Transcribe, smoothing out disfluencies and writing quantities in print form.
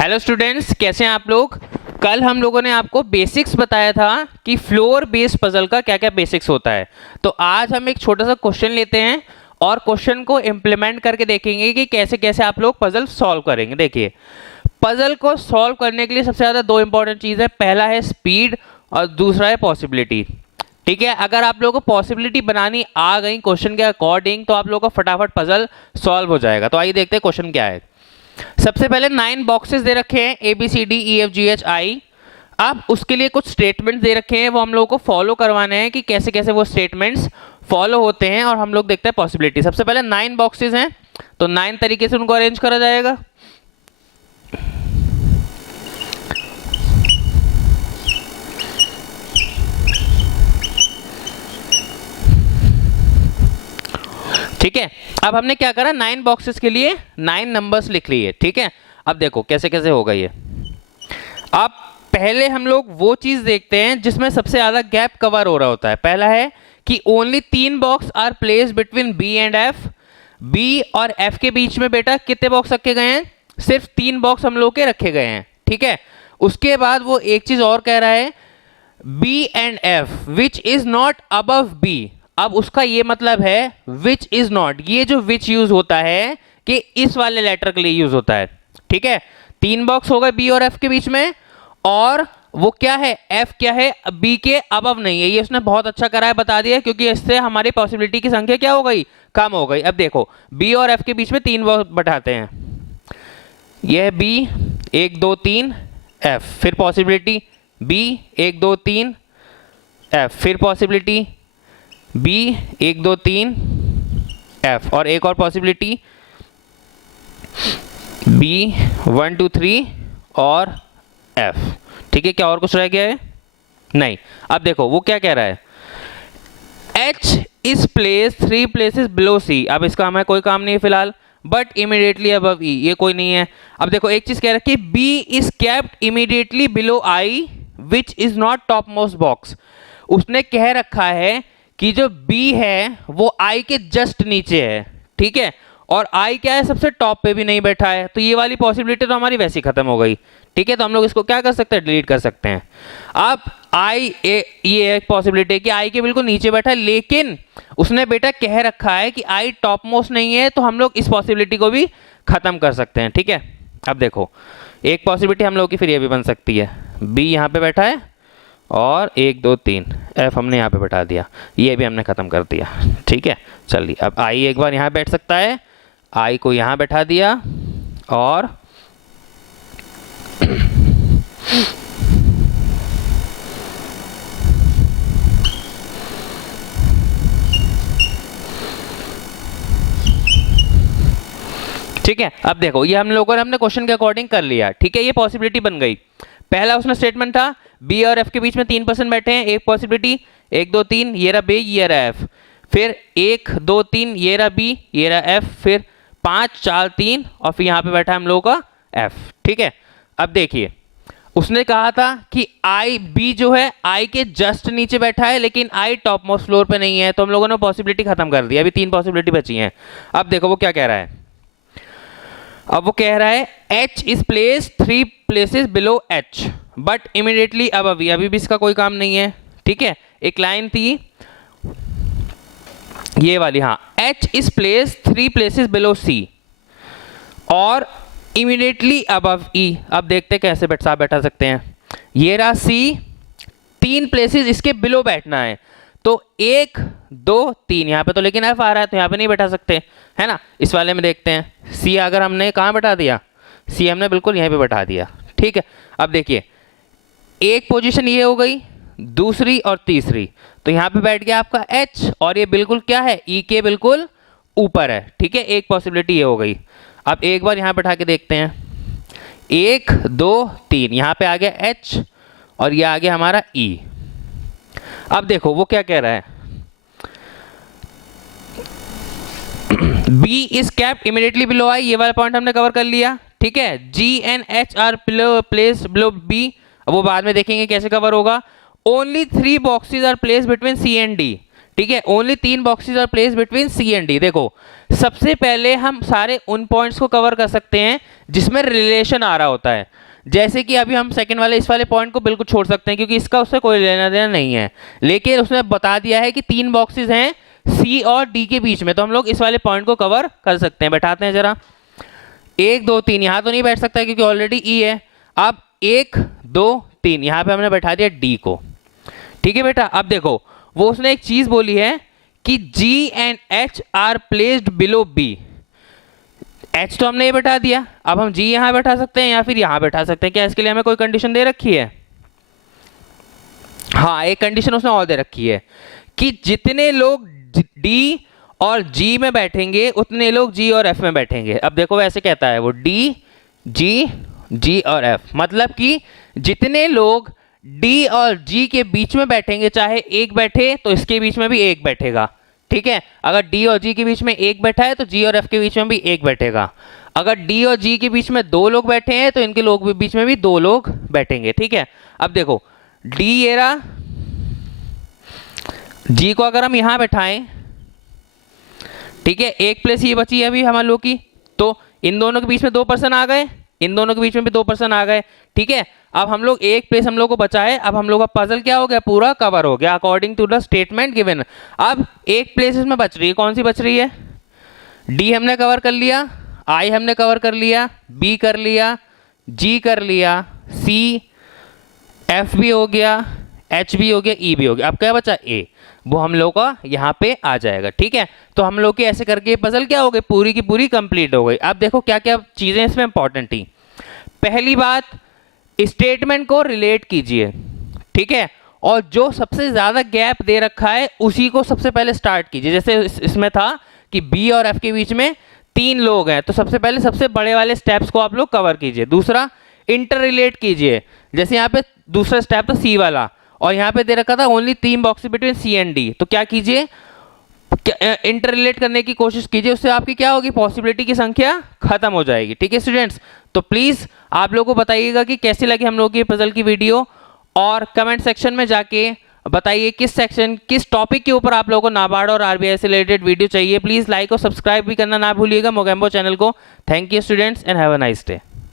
Hello students, कैसे हैं आप लोग। कल हम लोगों ने आपको बेसिक्स बताया था कि फ्लोर बेस्ड पजल का क्या क्या बेसिक्स होता है। तो आज हम एक छोटा सा क्वेश्चन लेते हैं और क्वेश्चन को इम्प्लीमेंट करके देखेंगे कि कैसे कैसे आप लोग पजल सॉल्व करेंगे। देखिए, पजल को सॉल्व करने के लिए सबसे ज़्यादा दो इंपॉर्टेंट चीज़ है, पहला है स्पीड और दूसरा है पॉसिबिलिटी। ठीक है, अगर आप लोगों को पॉसिबिलिटी बनानी आ गई क्वेश्चन के अकॉर्डिंग तो आप लोगों का फटाफट पजल सॉल्व हो जाएगा। तो आइए देखते हैं क्वेश्चन क्या है। सबसे पहले 9 बॉक्सेस दे रखे हैं A B C D E F G H I. अब उसके लिए कुछ स्टेटमेंट्स दे रखे हैं, वो हम लोगों को फॉलो करवाने हैं कि कैसे कैसे वो स्टेटमेंट्स फॉलो होते हैं, और हम लोग देखते हैं पॉसिबिलिटी। सबसे पहले 9 बॉक्सेस हैं तो 9 तरीके से उनको अरेंज करा जाएगा। ठीक है, अब हमने क्या करा, 9 बॉक्सेस के लिए 9 नंबर्स लिख लिए। ठीक है, अब देखो कैसे कैसे होगा ये। अब पहले हम लोग वो चीज देखते हैं जिसमें सबसे ज्यादा गैप कवर हो रहा होता है। पहला है कि only 3 box are placed between B and F. B और एफ के बीच में बेटा कितने बॉक्स रखे गए हैं? सिर्फ 3 बॉक्स हम लोग के रखे गए हैं। ठीक है, उसके बाद वो एक चीज और कह रहा है, B and F which is not above B. अब उसका ये मतलब है विच इज नॉट, ये जो विच यूज होता है कि इस वाले लेटर के लिए यूज होता है। ठीक है, 3 बॉक्स हो गए बी और एफ के बीच में, और वो क्या है, एफ क्या है, बी के अबव नहीं है। ये उसने बहुत अच्छा करा है, बता दिया, क्योंकि इससे हमारी पॉसिबिलिटी की संख्या क्या हो गई, कम हो गई। अब देखो, बी और एफ के बीच में 3 बॉक्स बैठाते हैं, यह बी 1 2 3 एफ, फिर पॉसिबिलिटी बी 1 2 3 एफ, फिर पॉसिबिलिटी बी 1 2 3 एफ, और एक और पॉसिबिलिटी बी 1 2 3 और एफ। ठीक है, क्या और कुछ रह गया है? नहीं। अब देखो वो क्या कह रहा है, H is place 3 places below C. अब इसका हमें कोई काम नहीं है फिलहाल, बट इमीडिएटली अबव ई, ये कोई नहीं है। अब देखो एक चीज कह रखी है, B is kept immediately below I which is not top most box. उसने कह रखा है कि जो बी है वो आई के जस्ट नीचे है। ठीक है, और आई क्या है, सबसे टॉप पे भी नहीं बैठा है, तो ये वाली पॉसिबिलिटी तो हमारी वैसे ही खत्म हो गई। ठीक है, तो हम लोग इसको क्या कर सकते हैं, डिलीट कर सकते हैं। अब आई ये एक पॉसिबिलिटी है कि आई के बिल्कुल नीचे बैठा है, लेकिन उसने बेटा कह रखा है कि आई टॉप मोस्ट नहीं है, तो हम लोग इस पॉसिबिलिटी को भी खत्म कर सकते हैं। ठीक है, अब देखो एक पॉसिबिलिटी हम लोग की फिर ये भी बन सकती है, बी यहाँ पे बैठा है और 1 2 3 एफ हमने यहाँ पे बैठा दिया, ये भी हमने ख़त्म कर दिया। ठीक है, चलिए अब आई एक बार यहाँ बैठ सकता है, आई को यहाँ बैठा दिया, और ठीक है, अब देखो ये हम लोगों ने हमने क्वेश्चन के अकॉर्डिंग कर लिया। ठीक है, ये पॉसिबिलिटी बन गई। पहला उसमें स्टेटमेंट था बी और एफ के बीच में 3% बैठे हैं, एक पॉसिबिलिटी 1 2 3 ये रहा बी ये रहा एफ, फिर 1 2 3 ये रहा बी ये रहा एफ, फिर 5 4 3 और फिर यहाँ पे बैठा है हम लोगों का एफ। ठीक है, अब देखिए उसने कहा था कि आई बी जो है आई के जस्ट नीचे बैठा है, लेकिन आई टॉप मोस्ट फ्लोर पे नहीं है, तो हम लोगों ने पॉसिबिलिटी खत्म कर दी। अभी 3 पॉसिबिलिटी बची हैं। अब देखो वो क्या कह रहा है, अब वो कह रहा है H is place 3 places below H but immediately above, अभी भी इसका कोई काम नहीं है। ठीक है, एक लाइन थी ये वाली, हाँ, H is place 3 places below C और इमीडिएटली अबव E। अब देखते कैसे बैठा सकते हैं, ये रहा C, 3 प्लेसेस इसके बिलो बैठना है, तो 1 2 3 यहाँ पे, तो लेकिन F आ रहा है तो यहाँ पे नहीं बैठा सकते, है ना। इस वाले में देखते हैं C अगर हमने कहाँ बैठा दिया, C हमने बिल्कुल यहीं पे बैठा दिया। ठीक है, अब देखिए एक पोजीशन ये हो गई, दूसरी और तीसरी, तो यहाँ पे बैठ गया आपका H, और ये बिल्कुल क्या है, E के बिल्कुल ऊपर है। ठीक है, एक पॉसिबिलिटी ये हो गई। अब एक बार यहाँ बैठा के देखते हैं, 1 2 3 यहाँ पे आ गया H और ये आ गया हमारा E। अब देखो वो क्या कह रहा है, B is kept immediately below आई, ये वाला पॉइंट हमने कवर कर लिया। ठीक है, G and H are placed below B, अब वो बाद में देखेंगे कैसे कवर होगा। Only 3 boxes are placed between C and D। ठीक है, only 3 boxes are placed between C and D। देखो सबसे पहले हम सारे उन पॉइंट्स को कवर कर सकते हैं जिसमें रिलेशन आ रहा होता है। जैसे कि अभी हम सेकंड वाले इस वाले पॉइंट को बिल्कुल छोड़ सकते हैं क्योंकि इसका उससे कोई लेना देना नहीं है, लेकिन उसने बता दिया है कि 3 बॉक्सेस हैं सी और डी के बीच में, तो हम लोग इस वाले पॉइंट को कवर कर सकते हैं। बैठाते हैं जरा, 1 2 3 यहाँ तो नहीं बैठ सकता क्योंकि ऑलरेडी ई है। अब 1 2 3 यहाँ पे हमने बैठा दिया डी को। ठीक है बेटा, अब देखो वो उसने एक चीज बोली है कि G and H are placed below B। H तो हमने ये बैठा दिया, अब हम G यहां बैठा सकते हैं या फिर यहां बैठा सकते हैं। क्या इसके लिए हमें कोई कंडीशन दे रखी है? हाँ, एक कंडीशन उसने और दे रखी है कि जितने लोग D और G में बैठेंगे उतने लोग G और F में बैठेंगे। अब देखो वैसे कहता है वो D G और F, मतलब कि जितने लोग D और G के बीच में बैठेंगे, चाहे एक बैठे तो इसके बीच में भी एक बैठेगा। ठीक है, अगर D और G के बीच में एक बैठा है तो G और F के बीच में भी एक बैठेगा। अगर D और G के बीच में 2 लोग बैठे हैं तो इनके लोग बीच में भी 2 लोग बैठेंगे। ठीक है, अब देखो D ये रहा, G को अगर हम यहां बैठाएं, ठीक है, एक प्लेस ये बची है अभी हमारे लोग की, तो इन दोनों के बीच में 2 पर्सन आ गए, इन दोनों के बीच में भी 2 पर्सन आ गए। ठीक है, अब हम लोग एक प्लेस हम लोग को बचा है, अब हम लोग का पजल क्या हो गया, पूरा कवर हो गया according to the statement given. अब एक प्लेस इसमें बच रही है, कौन सी बच रही है? डी हमने कवर कर लिया, आई हमने कवर कर लिया, बी कर लिया, जी कर लिया, सी एफ भी हो गया, एच भी हो गया, ई भी हो गया। अब क्या बचा? ए, वो हम लोग का यहाँ पे आ जाएगा। ठीक है, तो हम लोग की ऐसे करके पजल क्या हो गई, पूरी की पूरी कंप्लीट हो गई। अब देखो क्या क्या चीजें इसमें इंपॉर्टेंट थी। पहली बात, स्टेटमेंट को रिलेट कीजिए। ठीक है, और जो सबसे ज्यादा गैप दे रखा है उसी को सबसे पहले स्टार्ट कीजिए। जैसे इसमें था कि बी और एफ के बीच में 3 लोग हैं, तो सबसे पहले सबसे बड़े वाले स्टेप्स को आप लोग कवर कीजिए। दूसरा, इंटर रिलेट कीजिए। जैसे यहाँ पे दूसरा स्टेप था सी वाला, और यहाँ पे दे रखा था only 3 boxes between C and D, तो क्या कीजिए, इंटर रिलेट करने की कोशिश कीजिए। उससे आपकी क्या होगी, पॉसिबिलिटी की संख्या खत्म हो जाएगी। ठीक है स्टूडेंट्स, तो प्लीज आप लोगों को बताइएगा कि कैसी लगी हम लोग की पजल की वीडियो, और कमेंट सेक्शन में जाके बताइए किस टॉपिक के ऊपर आप लोगों को नाबार्ड और आरबीआई से रिलेटेड वीडियो चाहिए। प्लीज लाइक और सब्सक्राइब भी करना ना भूलिएगा मोगेम्बो चैनल को। Thank you students and have a nice day.